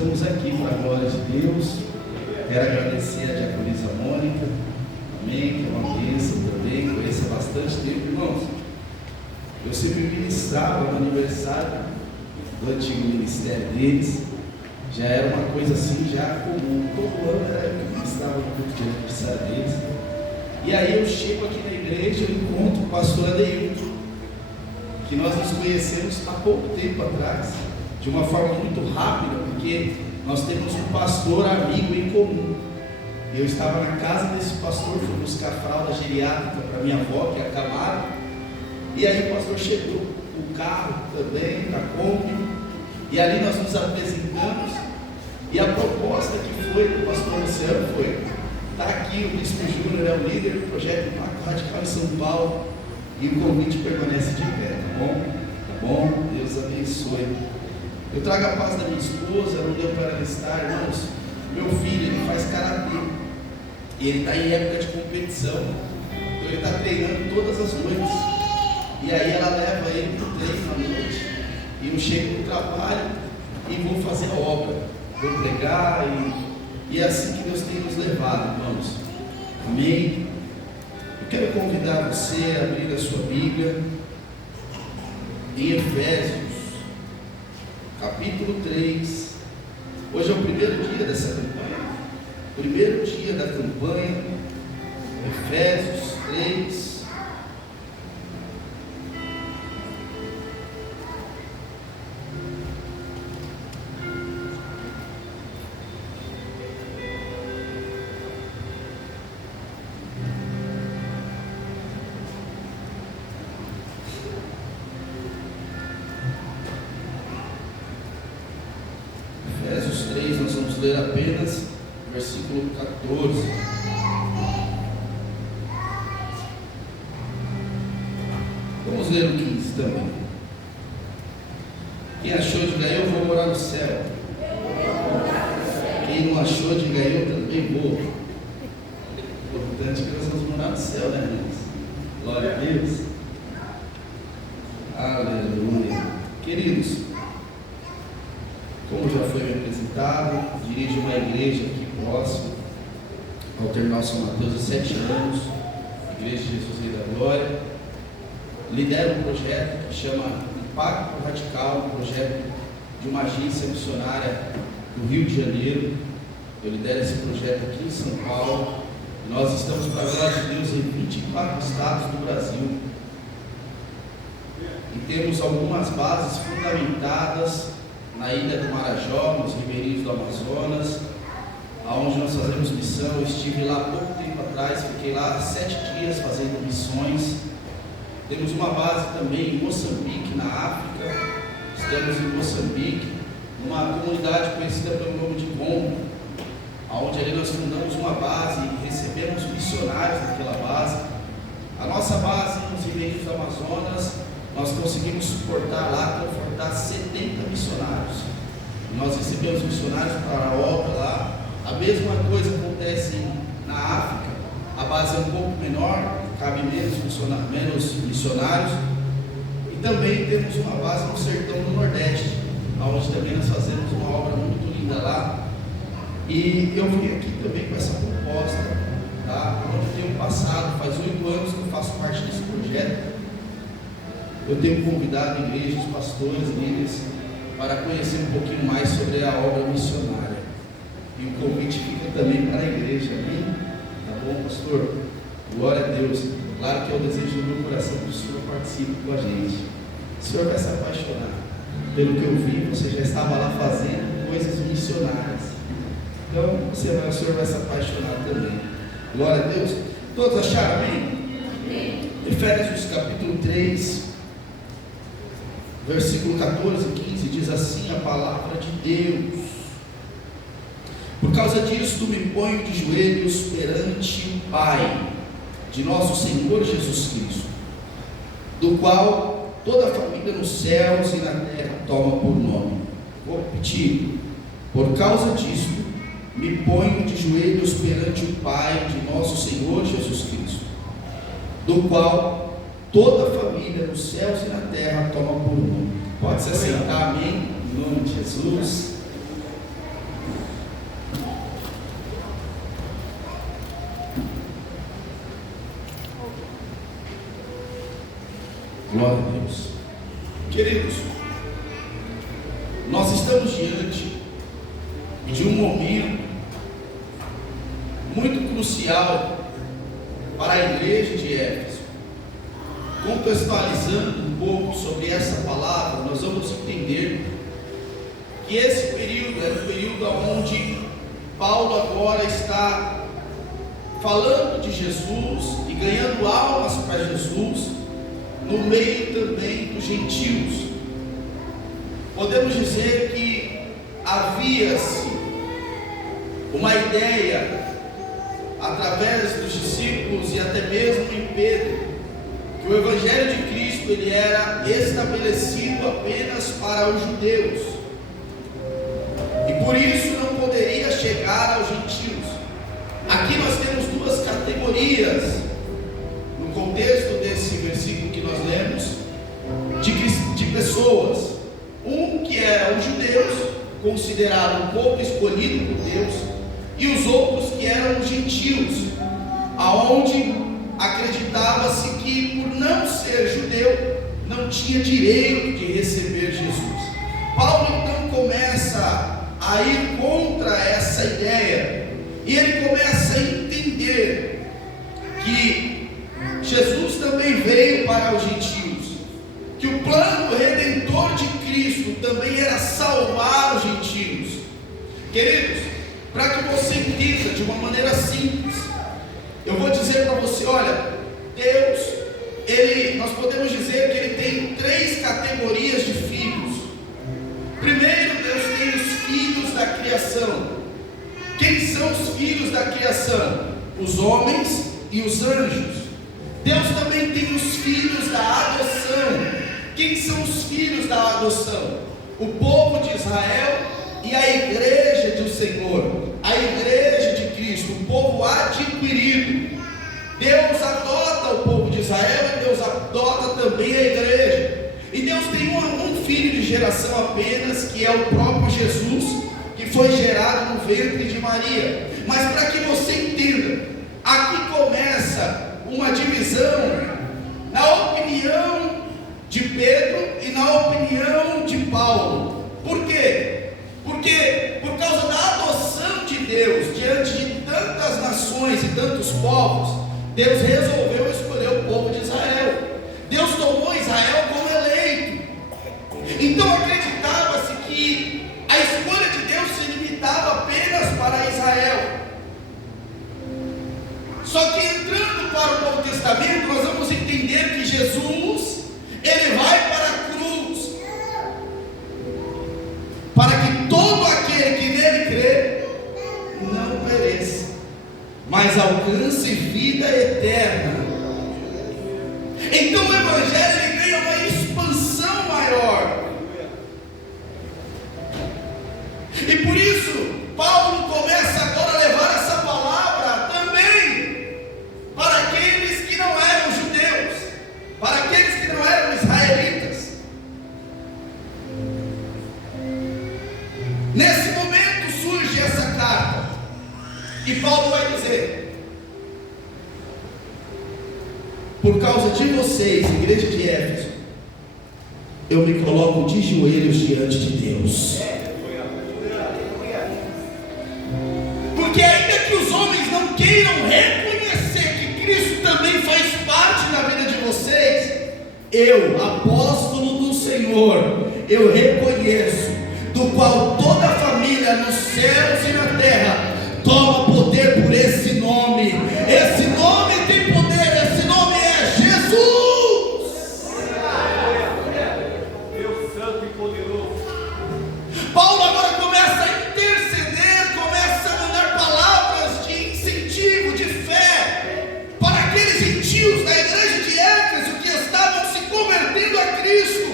estamos aqui para a glória de Deus. Quero agradecer a diaconisa Mônica, amém, que é uma bênção também, conheço há bastante tempo, irmãos. Eu sempre ministrava no aniversário do antigo ministério deles, já era uma coisa assim, já comum, todo ano era eu que ministrava no culto de aniversário deles. E aí eu chego aqui na igreja e encontro o pastor Adeilton, que nós nos conhecemos há pouco tempo atrás, de uma forma muito rápida, porque nós temos um pastor amigo em comum. Eu estava na casa desse pastor, fui buscar fralda geriátrica para minha avó, que é a Camara, e aí o pastor chegou, o carro também, na Kombi, e ali nós nos apresentamos, e a proposta que foi do pastor Luciano foi: está aqui o Bispo Júnior, é o líder do projeto Impacto Radical em São Paulo, e o convite permanece de pé, tá bom? Tá bom? Deus abençoe. Eu trago a paz da minha esposa, não deu para ela estar, irmãos. Meu filho, ele faz karatê, e ele está em época de competição, então ele está treinando todas as noites, e aí ela leva ele para o treino à noite, e eu chego no trabalho e vou fazer a obra, vou pregar, e é assim que Deus tem nos levado, irmãos, amém? Eu quero convidar você a abrir a sua Bíblia em Efésios, capítulo 3. Hoje é o primeiro dia dessa campanha, primeiro dia da campanha, Efésios 3. Nós vamos ler apenas o versículo 14. Vamos ler o 15 também. Quem achou, diga eu vou morar no céu. Quem não achou, diga eu também vou. O importante é que nós vamos morar no céu, né, irmãos? Glória a Deus. Aleluia. Queridos, como já foi me apresentado, dirijo uma igreja aqui próximo ao Terminal São Mateus há 7 anos, Igreja de Jesus Rei da Glória. Lidero um projeto que chama Impacto Radical, um projeto de uma agência missionária do Rio de Janeiro. Eu lidero esse projeto aqui em São Paulo. Nós estamos, para a glória de Deus, em 24 estados do Brasil. E temos algumas bases fundamentadas na ilha do Marajó, nos ribeirinhos do Amazonas, aonde nós fazemos missão. Eu estive lá há pouco tempo atrás, fiquei lá 7 dias fazendo missões. Temos uma base também em Moçambique, na África. Estamos em Moçambique, numa comunidade conhecida pelo nome de Gombo, aonde ali nós fundamos uma base e recebemos missionários naquela base. A nossa base nos ribeirinhos do Amazonas, nós conseguimos suportar lá, confortar 70 missionários. Nós recebemos missionários para a obra lá. A mesma coisa acontece na África. A base é um pouco menor, cabe menos missionários. E também temos uma base no sertão do Nordeste, onde também nós fazemos uma obra muito linda lá. E eu vim aqui também com essa proposta, tá? Onde eu tenho passado, faz 8 anos que eu faço parte desse projeto. Eu tenho convidado igrejas, pastores, líderes, para conhecer um pouquinho mais sobre a obra missionária. E o convite fica também para a igreja, amém? Tá bom, pastor? Glória a Deus. Claro que é o desejo do meu coração que o senhor participe com a gente. O senhor vai se apaixonar. Pelo que eu vi, você já estava lá fazendo coisas missionárias. Então, o senhor vai se apaixonar também. Glória a Deus. Todos acharam, amém? Amém. Efésios capítulo 3. Versículo 14 e 15 diz assim a palavra de Deus: por causa disso me ponho de joelhos perante o Pai de nosso Senhor Jesus Cristo, do qual toda a família nos céus e na terra toma por nome. Vou repetir: por causa disso me ponho de joelhos perante o Pai de nosso Senhor Jesus Cristo, do qual toda a família nos céus e na terra toma por nome. Pode se assentar, amém? Em nome de Jesus. Glória a Deus. Queridos, nós estamos diante de um momento muito crucial para a igreja de Éfeso. Contextualizando um pouco sobre essa palavra, nós vamos entender que esse período é um período onde Paulo agora está falando de Jesus e ganhando almas para Jesus, no meio também dos gentios. Podemos dizer que havia-se uma ideia, através dos discípulos e até mesmo em Pedro, que o Evangelho de Cristo ele era estabelecido apenas para os judeus, e por isso não poderia chegar aos gentios. Aqui nós temos duas categorias, no contexto desse versículo que nós lemos, de pessoas. Um que eram os judeus, considerado um povo escolhido por Deus, e os outros que eram os gentios, aonde acreditava-se que por não ser judeu, não tinha direito de receber Jesus. Paulo então começa a ir contra essa ideia, e ele começa a entender que Jesus também veio para os gentios, que o plano redentor de Cristo também era salvar os gentios. Queridos, para que você entenda de uma maneira simples, eu vou dizer para você, olha, Deus, nós podemos dizer que Ele tem 3 categorias de filhos. Primeiro, Deus tem os filhos da criação. Quem são os filhos da criação? Os homens e os anjos. Deus também tem os filhos da adoção. Quem são os filhos da adoção? O povo de Israel e a igreja do Senhor, a igreja de Cristo, o povo adquirido. Deus adota o povo de Israel e Deus adota também a igreja. E Deus tem um filho de geração apenas, que é o próprio Jesus, que foi gerado no ventre de Maria. Mas para que você entenda, aqui começa uma divisão na opinião de Pedro e na opinião de Paulo. Por quê? Porque por causa da adoção de Deus diante de tantas nações e tantos povos, Deus resolveu escolher o povo de Israel. Deus tomou Israel como eleito. Então acreditava-se que a escolha de Deus se limitava apenas para Israel. Só que entrando para o Novo Testamento, nós vamos entender que Jesus, Ele vai para a cruz, para que todo aquele que nele crê, não pereça, mas alcance vida eterna. Então o Evangelho ele ganha uma expansão maior. E por isso, Paulo começa agora a levar essa palavra também para aqueles que não eram judeus, para aqueles que não eram israelitas. Nesse momento surge essa carta, e Paulo vai dizer: por causa de vocês, igreja de Éfeso, eu me coloco de joelhos diante de Deus. Porque ainda que os homens não queiram reconhecer que Cristo também faz parte da vida de vocês, eu, apóstolo do Senhor, eu reconheço, do qual toda a família nos céus e na terra toma poder por esse nome. Esse nome tem poder, esse nome é Jesus. Deus santo e poderoso. Paulo agora começa a interceder, começa a mandar palavras de incentivo, de fé, para aqueles gentios da igreja de Éfeso que estavam se convertendo a Cristo,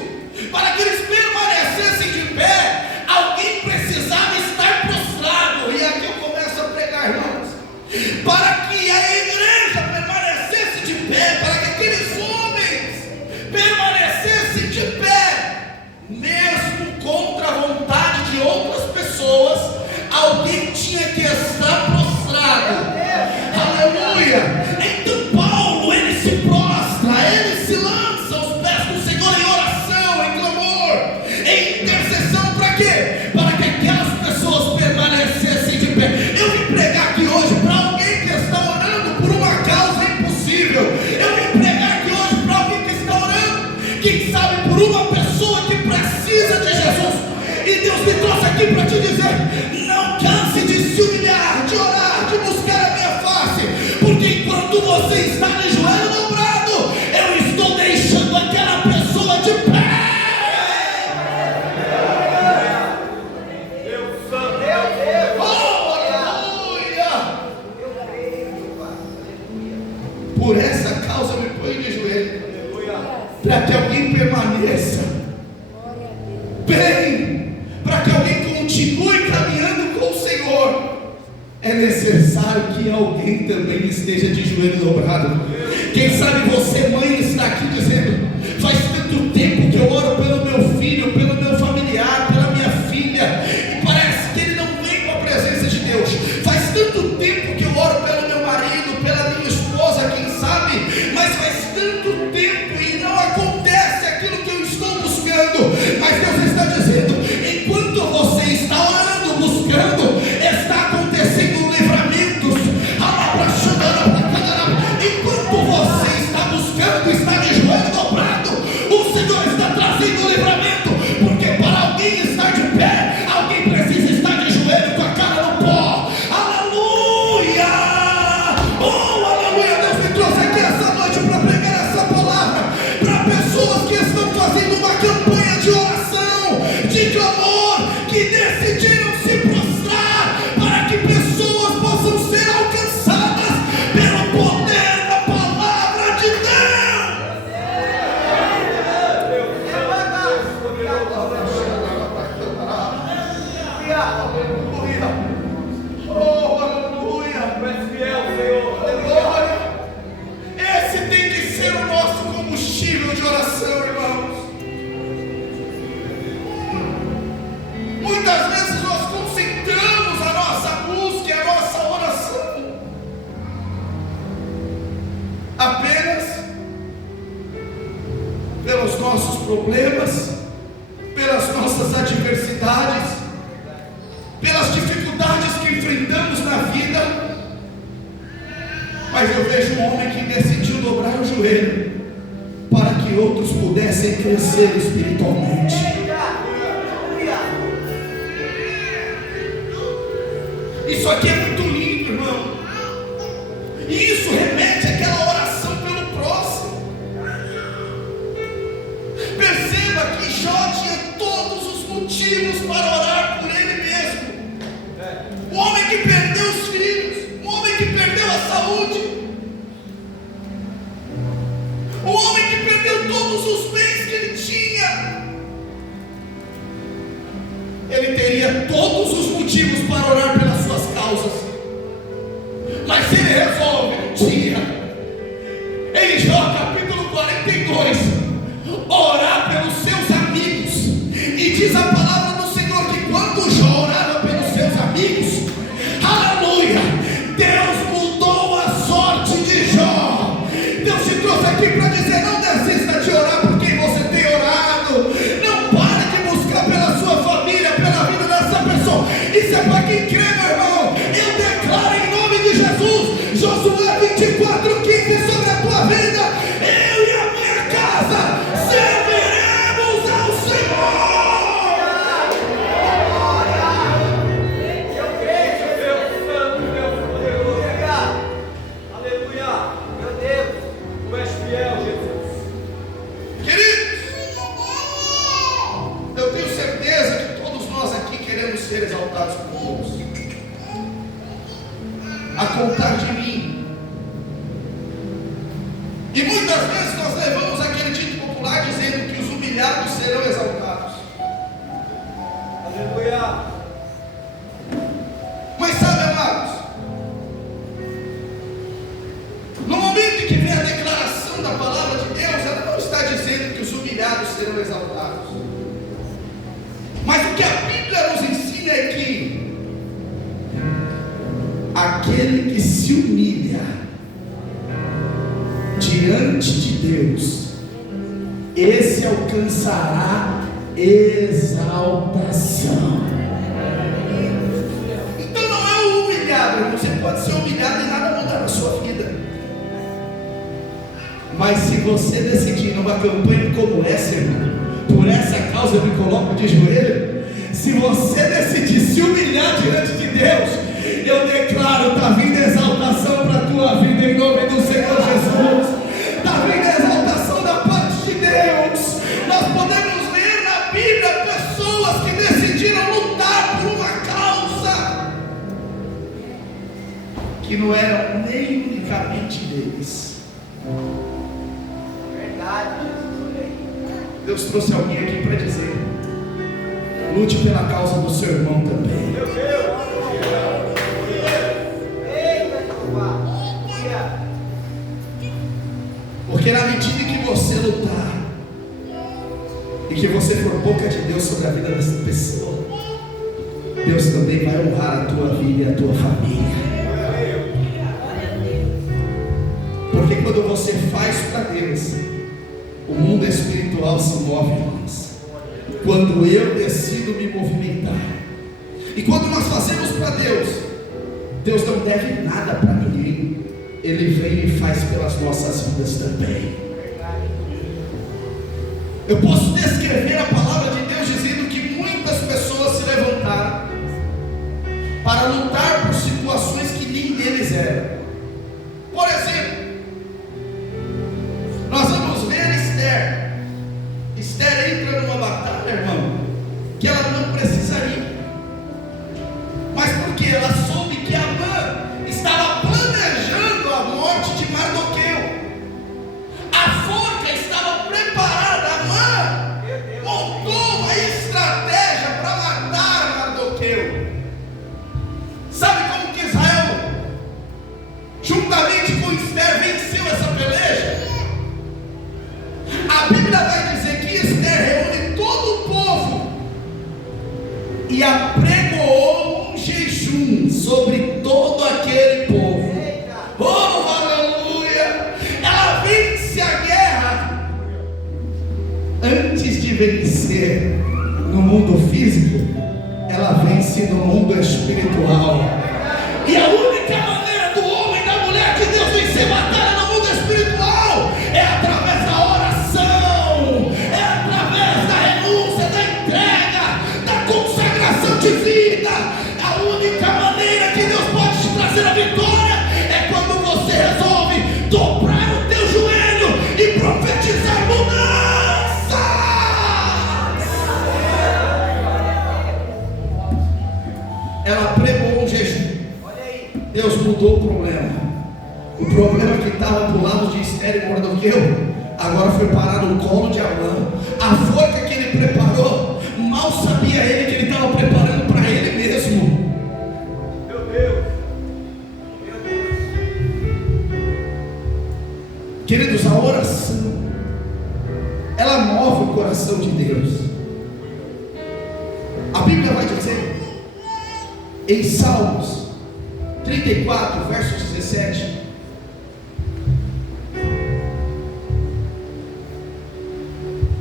para que eles permanecessem de pé. Alguém é necessário que alguém também esteja de joelho dobrado. Quem sabe você, mãe, está aqui dizendo: faz tanto tempo que eu oro pelo meu filho, pelo meu familiar, pela minha filha, e parece que ele não vem com a presença de Deus. Faz tanto tempo que eu oro pelo meu marido, pela minha esposa, quem sabe, mas faz tanto tempo e não acontece aquilo que eu estou buscando. Mas Deus está dizendo: enquanto você está orando, buscando, está acontecendo livramentos. Enquanto você está buscando, está de joelho dobrado, o Senhor está trazendo livramento, porque para alguém estar de pé, alguém precisa estar de joelho com a cara no pó. Aleluia! Oh, aleluia! Deus me trouxe aqui essa noite para pregar essa palavra para pessoas que estão fazendo uma campanha de oração, de clamor, que decidiram se prostrar para que pessoas possam ser alcançadas pelo poder da palavra de Deus. Aleluia! Oh, aleluia! Tu és fiel, Senhor. Glória! Esse tem que ser o nosso combustível de oração, irmãos. Muitas vezes nós concentramos a nossa busca e a nossa oração apenas pelos nossos problemas, pelas nossas adversidades, pelas dificuldades que enfrentamos na vida. Mas eu vejo um homem que decidiu dobrar o joelho para que outros pudessem crescer espiritualmente. Isso aqui é muito lindo, irmão. E isso remete àquela oração pelo próximo. Perceba que Jó tinha todos os motivos para orar por ele mesmo. O homem que perdeu os filhos, o homem que perdeu a saúde, o homem que perdeu todos os bens que ele tinha, ele teria todos os motivos para orar pelas suas causas. Mas ele resolve um dia, em Jó capítulo 42, orar pelos seus amigos. E diz a palavra do Senhor que quando Jó orava pelos seus amigos, aleluia, Deus mudou a sorte de Jó. Deus te trouxe aqui para dizer: não desista de orar por quem você tem orado. Não pare de buscar pela sua família, pela vida dessa pessoa. Isso é para quem crê, meu irmão. Eu declaro em nome de Jesus, Josué 24:15, sobre a tua vida: eu e a minha casa serviremos ao Senhor. Eu creio, Deus Santo, Deus poderoso. Aleluia. Meu Deus, tu és fiel, Jesus. Queridos, eu tenho certeza que todos nós aqui queremos ser exaltados por Deus. A contar de mim. E muitas vezes nós levamos aquele dito popular dizendo que os humilhados serão exaltados. Aleluia. Mas sabe, amados, no momento em que vem a declaração da palavra de Deus, ela não está dizendo que os humilhados serão exaltados. Mas o que a Bíblia nos ensina é que aquele que se humilha diante de Deus, esse alcançará exaltação. Então não é o humilhado, irmão. Você pode ser humilhado e nada mudar na sua vida. Mas se você decidir numa campanha como essa, irmão, por essa causa eu me coloco de joelho. Se você decidir se humilhar diante de Deus, eu declaro: está vindo exaltação para a tua vida em nome do Senhor Jesus. Está vindo exaltação da parte de Deus. Nós podemos ver na Bíblia pessoas que decidiram lutar por uma causa que não era nem unicamente deles. Verdade, Jesus. Deus trouxe alguém aqui para dizer: lute pela causa do seu irmão também. Meu Deus. sobre a vida dessa pessoa, Deus também vai honrar a tua vida e a tua família. Porque quando você faz para Deus, o mundo espiritual se move, irmãos. Quando eu decido me movimentar, e quando nós fazemos para Deus, Deus não deve nada para ninguém. Ele vem e faz pelas nossas vidas também. Eu posso descrever a palavra de Deus dizendo que muitas pessoas se levantaram para lutar por situações que nem deles eram. Por exemplo, nós vamos ver Esther. Esther entra numa batalha, irmão, que ela não precisaria. Mas porque ela soube que Amã estava planejando a morte de Mardoqueu. A forca estava preparada. Amã montou uma estratégia para matar Mardoqueu. Sabe como que Israel, juntamente com Esther, venceu essa peleja? A Bíblia vai dizer que Esther reúne todo o povo e apregoou um jejum sobre todo aquele povo. Oh, aleluia! Ela vence a guerra. Antes de vencer no mundo físico, ela vence no mundo espiritual. E a única maneira do homem e da mulher de Deus vencer batalha no mundo espiritual é através da oração, é através da renúncia, da entrega, da consagração de vida. A única maneira que Deus pode te trazer a vitória é quando você resolve dobrar o teu joelho e profetizar mudanças. Ela pregou um jejum. Deus mudou o problema. O problema que estava do lado de Esther e Mardoqueu agora foi parar no colo de Amã. A forca que ele preparou, mal sabia ele que ele estava preparando para ele mesmo. Meu Deus. Queridos, a oração, ela move o coração de Deus. A Bíblia vai dizer em Salmos 34, verso 17: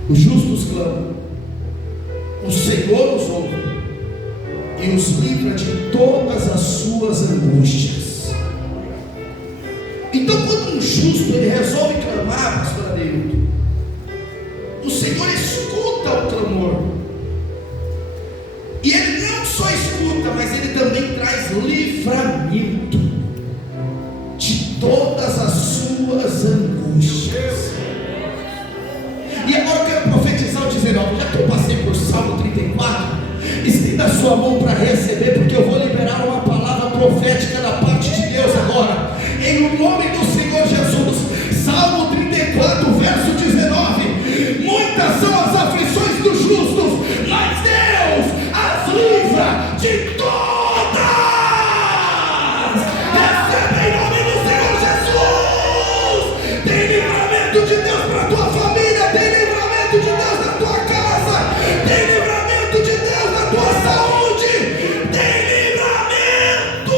os justos clamam, o Senhor os ouve e os livra de todas as suas angústias. Então, quando um justo ele resolve clamar, pastor Adeilton, o Senhor escuta o clamor. E Ele não só escuta, mas Ele também traz livramento de todas as suas angústias. E agora eu quero profetizar o 19. Já que eu passei por Salmo 34, estenda a sua mão para receber, porque eu vou liberar uma palavra profética da parte de Deus agora, em o nome do Senhor Jesus. Salmo 34, verso 19: muitas são as aflições dos justos, mas Deus as livra de todas. Recebe em nome do Senhor Jesus. Tem livramento de Deus para a tua família, tem livramento de Deus na tua casa, tem livramento de Deus na tua saúde, tem livramento.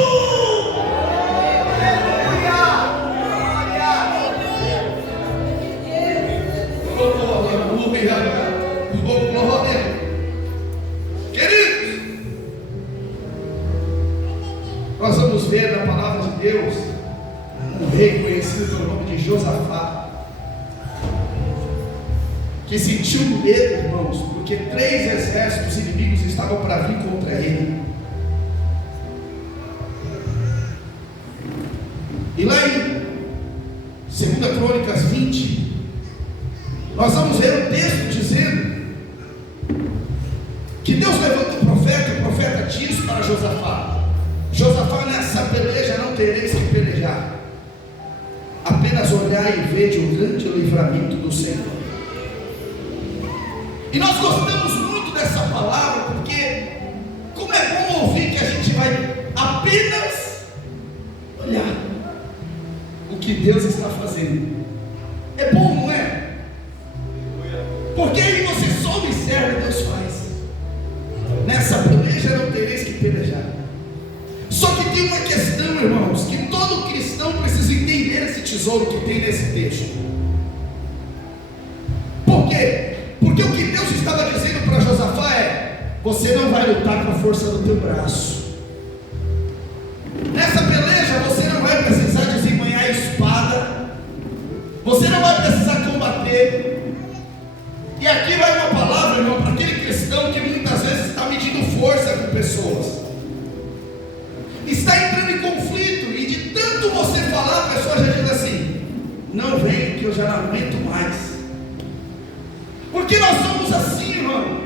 Oh, aleluia. Oh, glória. Queridos, nós vamos ver na palavra de Deus um rei conhecido pelo nome de Josafá, que sentiu medo, irmãos, porque 3 exércitos inimigos estavam para vir contra ele. E lá em 2 Crônicas 20, nós vamos ver o texto dizendo que Deus levanta o profeta diz para Josafá: Josafá, nessa peleja não tereis que pelejar, apenas olhar e ver de um grande livramento do Senhor. E nós gostamos muito dessa palavra, porque como é bom ouvir que a gente vai apenas olhar o que Deus está fazendo. É bom, não é? Porque aí você só observa e Deus faz. tem uma questão, irmãos, que todo cristão precisa entender esse tesouro que tem nesse texto. Por quê? Porque o que Deus estava dizendo para Josafá é: você não vai lutar com a força do teu braço. Nessa peleja você não vai precisar desembanhar a espada, você não vai precisar combater. E aqui vai uma palavra, irmão, para aquele cristão que muitas vezes está medindo força com pessoas, está entrando em conflito, e de tanto você falar, a pessoa já diz assim: não vem que eu já não aguento mais. Porque nós somos assim, irmão.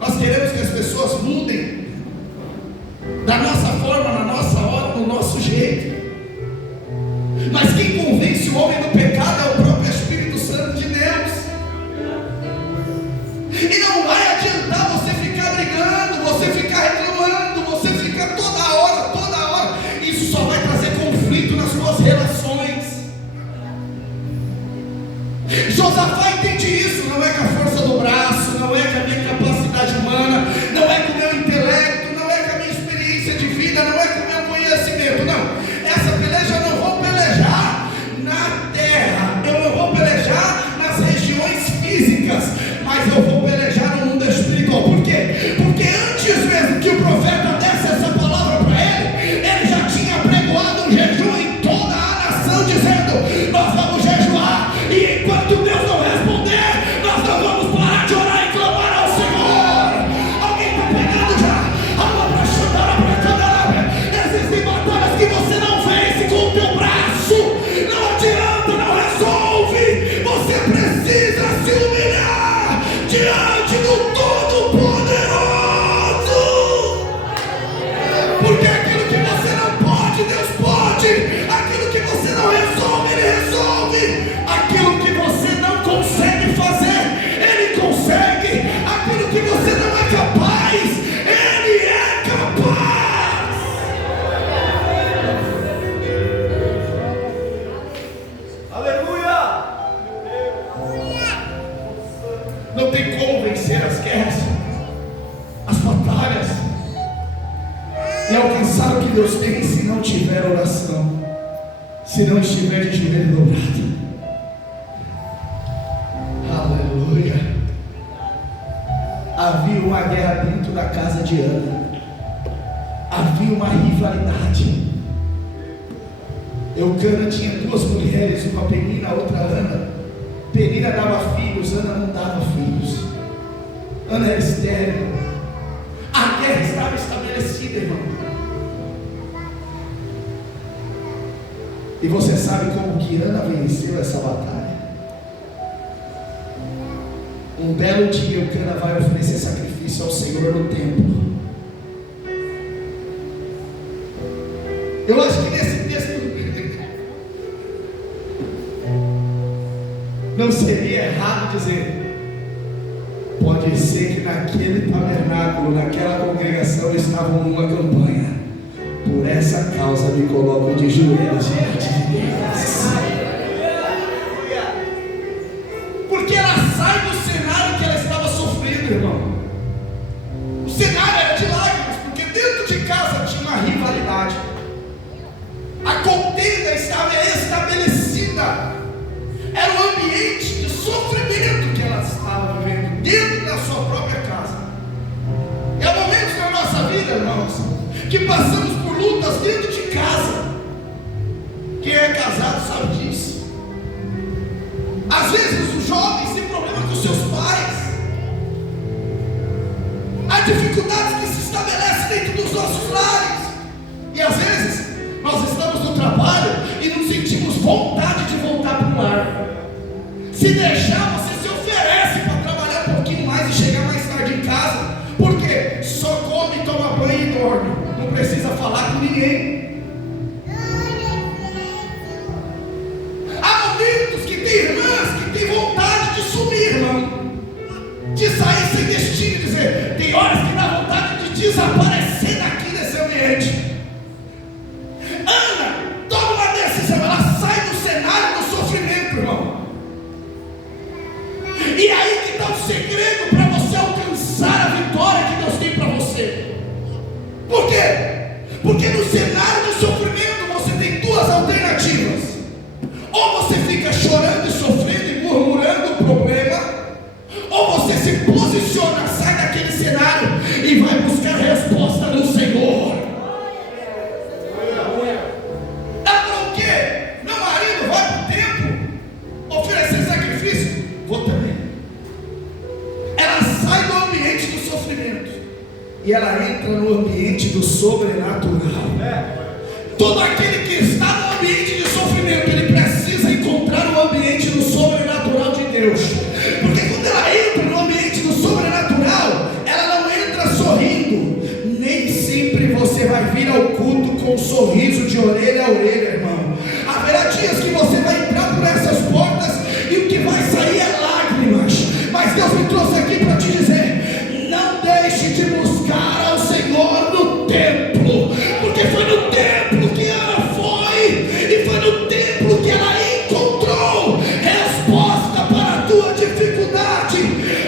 Nós queremos que as pessoas mudem da nossa forma, na nossa hora, no nosso jeito. Mas quem convence o homem do pecado é o próprio Espírito Santo de Deus. E não vai adiantar você ficar brigando, você ficar reclamando, você ficar toda hora. Isso só vai trazer conflito nas suas relações. Josafá entende isso. Não é com a força do braço, não é com a minha capacidade humana, não é com o meu intelecto, não é com a minha experiência de vida, não é com o meu conhecimento. Não, essa peleja eu não vou pelejar na terra, eu não vou pelejar nas regiões físicas, mas eu vou pelejar no mundo espiritual. Por quê? Porque antes mesmo que o profeta desse essa palavra para ele já tinha pregoado um jejum em toda a nação, dizendo: nós vamos jejuar, e enquanto Deus não responder, nós não vamos parar de orar e clamar ao Senhor. Alguém está pegando já? Existem batalhas que você não vence com o teu braço, não adianta, não resolve. Você precisa se humilhar diante do Todo-Poderoso, porque aquilo que você não pode, Deus pode. Aquilo que você não resolve, Ele resolve. Aquilo que você não consegue fazer, Ele consegue. Aquilo que você não é capaz, Ele é capaz. Aleluia! Não tem como vencer as guerras, as batalhas e alcançar o que Deus tem se não tiver oração, se não estiver de joelho dobrado. Aleluia. Havia uma guerra dentro da casa de Ana, havia uma rivalidade. Eucana tinha duas mulheres, uma Penina, a outra Ana. Penina dava filhos, Ana não dava filhos. Ana era estéril. A guerra estava estabelecida, irmão. E você sabe como que Ana venceu essa batalha? Um belo dia Eucana vai oferecer sacrifício ao Senhor no templo. Eu acho que nesse texto não seria errado dizer: pode ser que naquele tabernáculo, naquela congregação estavam numa campanha. Por essa causa me coloco de joelhos diante de Deus. Porque ela sai do cenário que ela estava sofrendo, irmão. O cenário era de lágrimas, porque dentro de casa tinha uma rivalidade. A contenda estava estabelecida. Era um ambiente de sofrimento que ela estava vivendo dentro da sua própria casa. É o momento da nossa vida, irmãos, que passamos por lutas dentro de casa. Quem é casado sabe disso. Às vezes os jovens têm problema com seus pais. Há dificuldades que se estabelecem dentro dos nossos lares. E às vezes nós estamos no trabalho e não sentimos vontade de voltar para o lar. Se deixar, você se oferece para trabalhar um pouquinho mais e chegar mais tarde em casa. Por quê? Só come, toma banho e dorme. Não precisa falar com ninguém. Há momentos que tem irmãs que têm vontade de sumir, irmão, de sair sem destino, dizer, tem horas que dá vontade de desaparecer daqui desse ambiente. Ana toma uma decisão, ela sai do cenário do sofrimento, irmão. E aí que está o segredo para você alcançar a vitória que Deus tem para você. Por quê? Porque no cenário sobrenatural. Todo aquele que está no ambiente de sofrimento, ele precisa encontrar o ambiente do sobrenatural de Deus. Porque quando ela entra no ambiente do sobrenatural, ela não entra sorrindo. Nem sempre você vai vir ao culto com um sorriso de orelha a orelha, irmão. Haverá dias que você vai entrar por essas portas e o que vai sair é lágrimas. Mas Deus me trouxe aqui para te dizer: não deixe de buscar ao Senhor no templo, porque foi no templo que Ana foi, e foi no templo que ela encontrou resposta para a tua dificuldade.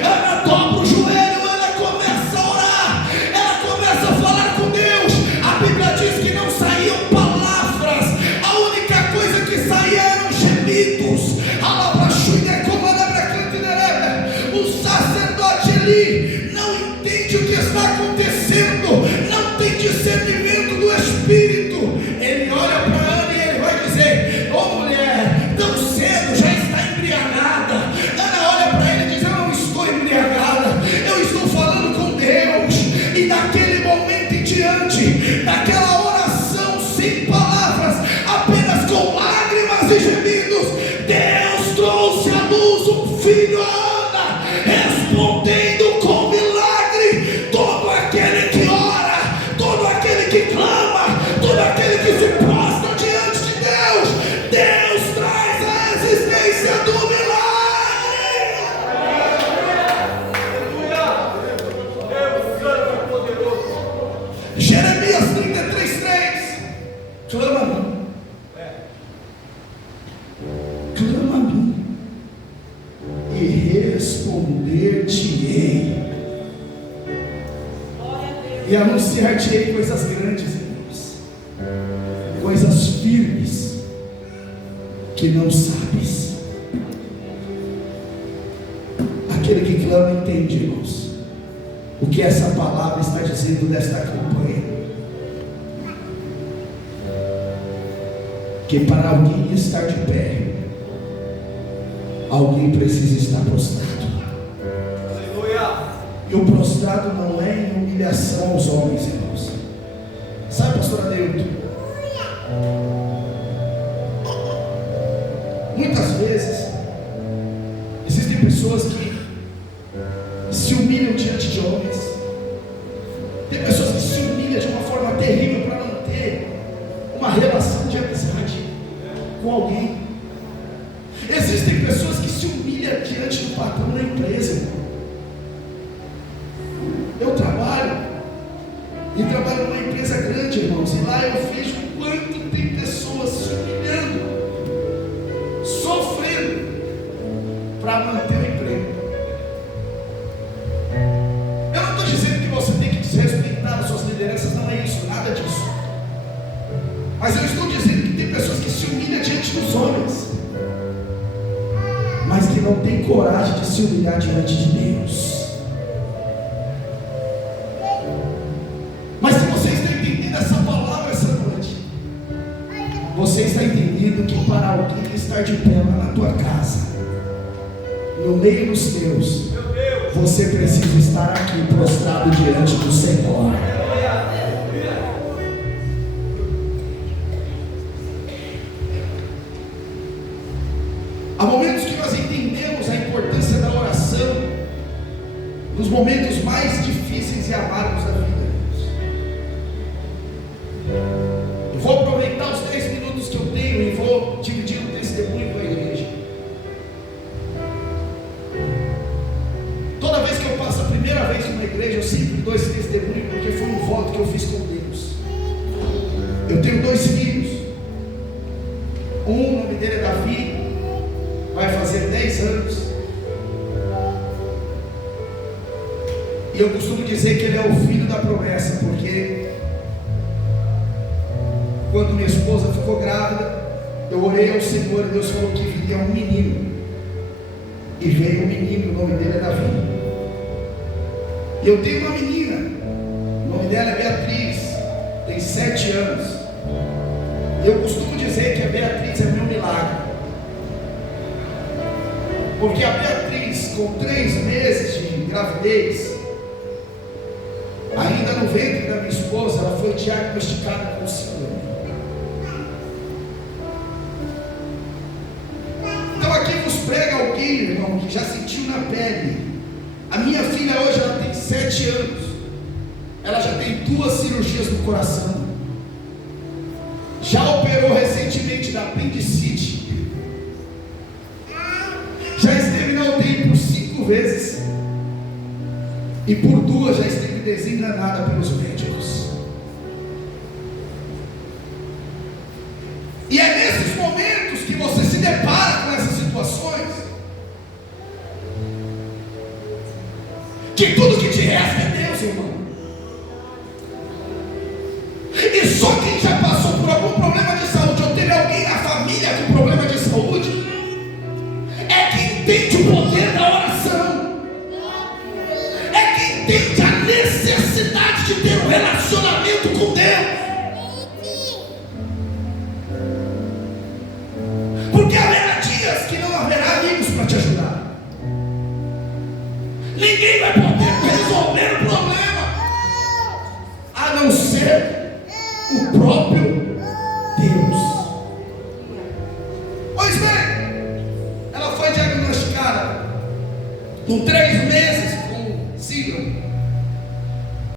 Ana dobra o joelho, ela começa a orar, ela começa a falar com Deus. A Bíblia diz que não saíam palavras, a única coisa que saía eram gemidos. O sacerdote ali não entende o que está acontecendo, não tem discernimento do Espírito. Ele olha para Ana e ele vai dizer: ô mulher, tão cedo já está embriagada. Ana olha para ele e diz: eu não estou embriagada, eu estou falando com Deus. E daquele momento em diante, daquela oração sem palavras, apenas com lágrimas e gemidos, Deus trouxe à luz um filho a Ana, respondendo com milagre. Todo aquele que ora, todo aquele que clama, todo aquele que se prostra diante de Deus, Deus traz a existência do milagre. Deus Santo e poderoso. Jeremias 33:3. Clama a mim. Clama a mim e responder-te-ei, e anunciar-te-ei coisas grandes, irmãos, coisas firmes que não sabes. Aquele que clama entende, irmãos, o que essa palavra está dizendo desta campanha: que para alguém estar de pé, alguém precisa estar prostrado. E o prostrado não é em humilhação aos homens, irmãos. Sabe, pastor Adeilton, muitas vezes existem pessoas que se humilham diante de homens. Tem pessoas que se humilham de uma forma terrível para manter uma relação de amizade com alguém. Existem pessoas que se humilham diante do patrão da empresa, irmão. Eu trabalho numa empresa grande, irmãos, e lá eu vejo o quanto tem pessoas se humilhando, sofrendo para manter o emprego. Eu não estou dizendo que você tem que desrespeitar as suas lideranças, não é isso, nada disso. Mas eu estou dizendo que tem pessoas que se humilham diante dos homens, mas que não tem coragem de se humilhar diante de Deus. Mas se você está entendendo essa palavra essa noite, você está entendendo que para alguém estar de pé lá na tua casa, no meio dos teus, você precisa estar aqui prostrado diante do Senhor. Há momentos que nós entendemos a importância da oração, nos momentos mais difíceis e amargos da vida. Eu vou aproveitar os 10 minutos que eu tenho e vou dividir um testemunho com a igreja. Toda vez que eu passo a primeira vez numa igreja, eu sempre dou esse testemunho, porque foi um voto que eu fiz com Deus. Eu tenho 2 filhos. Um, o nome dele é Davi, vai fazer 10 anos. E eu costumo dizer que ele é o filho da promessa, porque quando minha esposa ficou grávida, eu orei ao Senhor e Deus falou que viria um menino. E veio um menino, o nome dele é Davi. E eu tenho uma menina, o nome dela é Beatriz, tem 7 anos. E eu costumo dizer que a Beatriz é meu milagre. Porque a Beatriz, com 3 meses de gravidez, ainda no ventre da minha esposa, esposa, ela foi diagnosticada com síndrome. Então aqui vos prega alguém, irmão, que já sentiu na pele. A minha filha hoje, ela tem 7 anos. Ela já tem 2 cirurgias no coração. Já operou recentemente da apendicite. Já esteve na UTI por 5 vezes. E por 2 já esteve desenganada pelos médicos. E é nesses momentos que você se depara com essas situações, que tudo que te resta é Deus, irmão. E só quem já passou por algum problema de saúde, ou teve alguém na família com problema de saúde, é que entende o poder da oração, é que entende a necessidade de ter um relacionamento com Deus. Porque haverá dias que não haverá amigos para te ajudar. Ninguém vai poder resolver o problema, a não ser o próprio Deus. Pois bem, ela foi diagnosticada com 3 meses com síndrome.